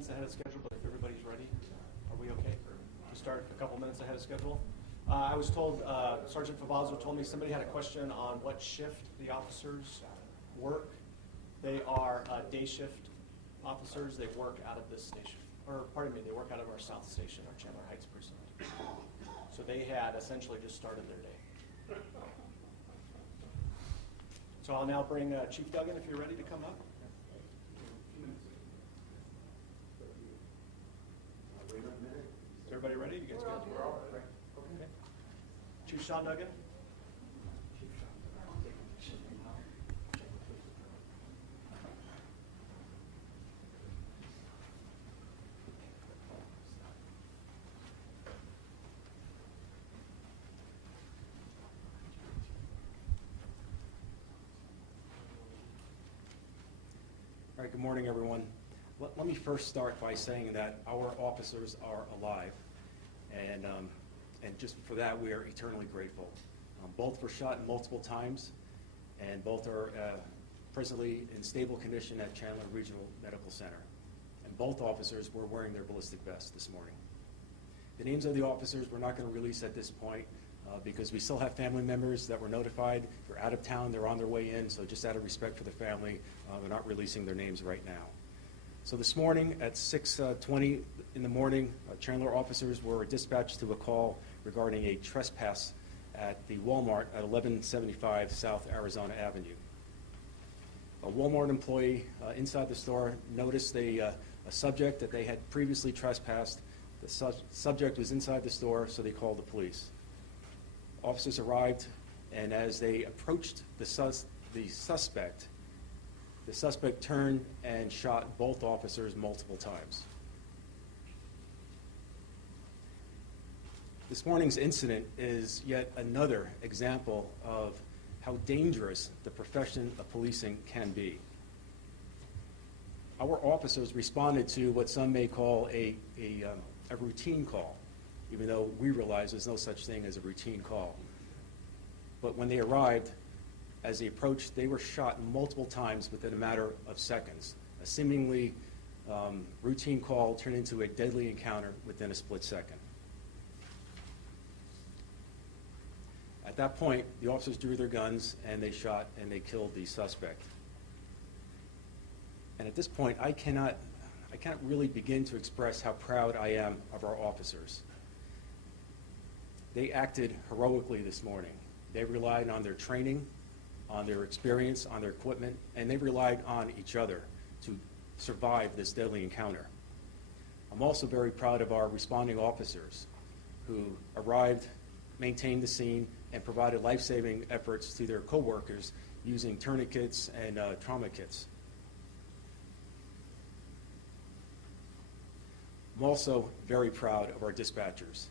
minutes ahead of schedule, but if everybody's ready, are we okay to start a couple minutes ahead of schedule? I was told, Sergeant Favazzo told me somebody had a question on what shift the officers work. They are day shift officers. They work out of this station, or pardon me, they work out of our South Station, our Chandler Heights precinct. So they had essentially just started their day. So I'll now bring Chief Duggan, if you're ready to come up. Is everybody ready? You guys good? We're all ready. Okay. Chief Sean Duggan. All right, good morning, everyone. Let me first start by saying that our officers are alive, and just for that, we are eternally grateful. Both were shot multiple times, and both are presently in stable condition at Chandler Regional Medical Center. And both officers were wearing their ballistic vests this morning. The names of the officers we're not going to release at this point because we still have family members that were notified. They're out of town, they're on their way in, so just out of respect for the family, we're not releasing their names right now. So this morning at 6:20 in the morning, Chandler officers were dispatched to a call regarding a trespass at the Walmart at 1175 South Arizona Avenue. A Walmart employee inside the store noticed a subject that they had previously trespassed. The subject was inside the store, so they called the police. Officers arrived, and as they approached the suspect turned and shot both officers multiple times. This morning's incident is yet another example of how dangerous the profession of policing can be. Our officers responded to what some may call a routine call, even though we realize there's no such thing as a routine call. But when they arrived, as they approached, they were shot multiple times within a matter of seconds. A seemingly routine call turned into a deadly encounter within a split second. At that point, the officers drew their guns and they shot and they killed the suspect. And at this point, I cannot really begin to express how proud I am of our officers. They acted heroically this morning. They relied on their training, on their experience, on their equipment, and they relied on each other to survive this deadly encounter. I'm also very proud of our responding officers who arrived, maintained the scene, and provided life-saving efforts to their co-workers using tourniquets and trauma kits. I'm also very proud of our dispatchers.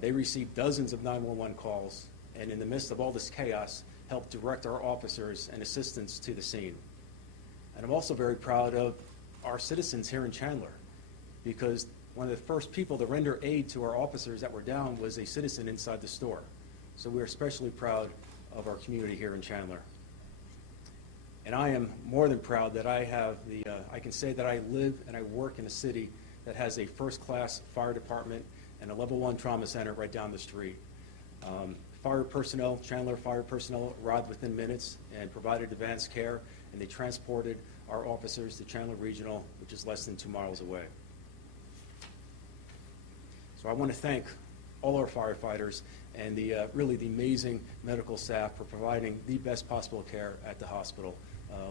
They received dozens of 911 calls, and in the midst of all this chaos, helped direct our officers and assistants to the scene. And I'm also very proud of our citizens here in Chandler, because one of the first people to render aid to our officers that were down was a citizen inside the store. So we're especially proud of our community here in Chandler. And I am more than proud that I can say that I live and I work in a city that has a first-class fire department and a level 1 trauma center right down the street. Fire personnel, Chandler fire personnel, arrived within minutes and provided advanced care, and they transported our officers to Chandler Regional, which is less than 2 miles away. So I want to thank all our firefighters and really the amazing medical staff for providing the best possible care at the hospital.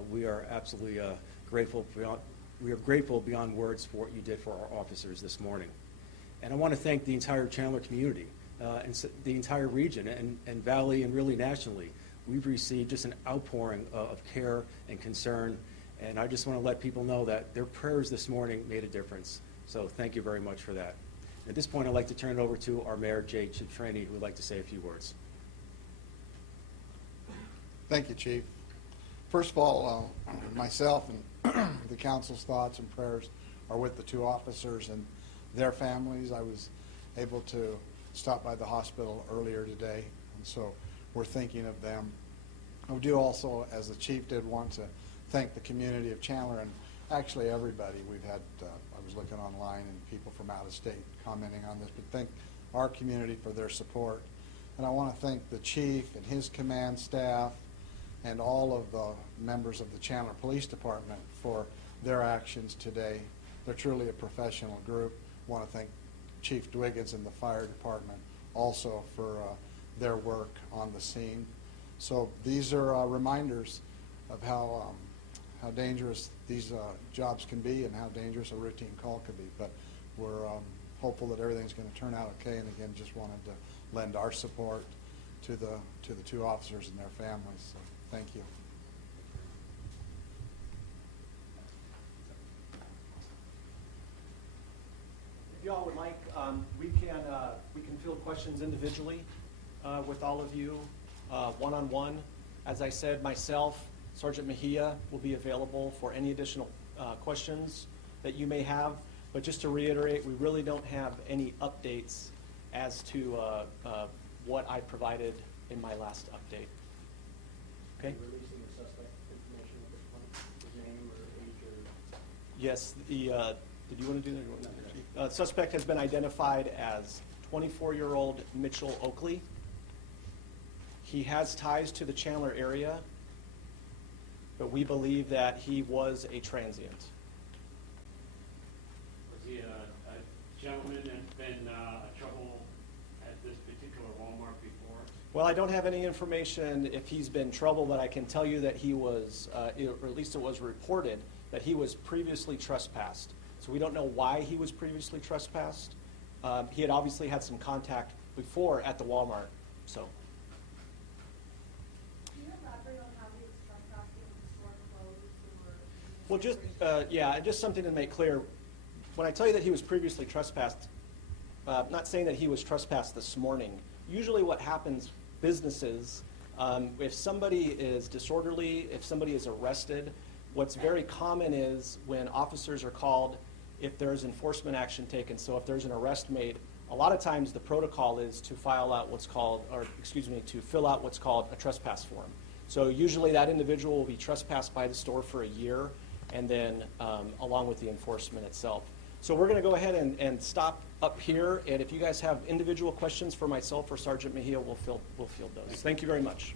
We are absolutely grateful beyond words for what you did for our officers this morning. And I want to thank the entire Chandler community and the entire region and Valley and really nationally. We've received just an outpouring of care and concern, and I just want to let people know that their prayers this morning made a difference. So thank you very much for that. At this point, I'd like to turn it over to our Mayor, Jay Citrani, who would like to say a few words. Thank you, Chief. First of all, myself and the council's thoughts and prayers are with the 2 officers and their families. I was able to stop by the hospital earlier today, and so we're thinking of them. I do also, as the Chief did, want to thank the community of Chandler and actually everybody. We've had, I was looking online and people from out of state commenting on this, but thank our community for their support. And I want to thank the chief and his command staff and all of the members of the Chandler Police Department for their actions today. They're truly a professional group. I want to thank Chief Dwiggins and the fire department also for their work on the scene. So these are reminders of how dangerous these jobs can be and how dangerous a routine call can be. But we're hopeful that everything's going to turn out okay. And again, just wanted to lend our support to the two officers and their families. So thank you. If y'all would like, we can field questions individually with all of you, one-on-one. As I said, myself, Sergeant Mejia will be available for any additional questions that you may have. But just to reiterate, we really don't have any updates as to what I provided in my last update. Okay? Are you releasing the suspect information at this point? His name or age or? Yes, did you want to do that? Suspect has been identified as 24-year-old Mitchell Oakley. He has ties to the Chandler area, but we believe that he was a transient. Was he a gentleman that's been trouble at this particular Walmart before? Well, I don't have any information if he's been trouble, but I can tell you that he was, or at least it was reported, that he was previously trespassed. So we don't know why he was previously trespassed. He had obviously had some contact before at the Walmart, so. Can you elaborate on how he was trespassing with store clothes or? Well, just something to make clear. When I tell you that he was previously trespassed, not saying that he was trespassed this morning. Usually what happens, businesses, if somebody is disorderly, if somebody is arrested, what's very common is when officers are called, if there's enforcement action taken, so if there's an arrest made, a lot of times the protocol is to file out what's called, or excuse me, to fill out what's called a trespass form. So usually that individual will be trespassed by the store for a year, and then along with the enforcement itself. So we're going to go ahead and stop up here, and if you guys have individual questions for myself or Sergeant Mejia, we'll field those. Thank you very much.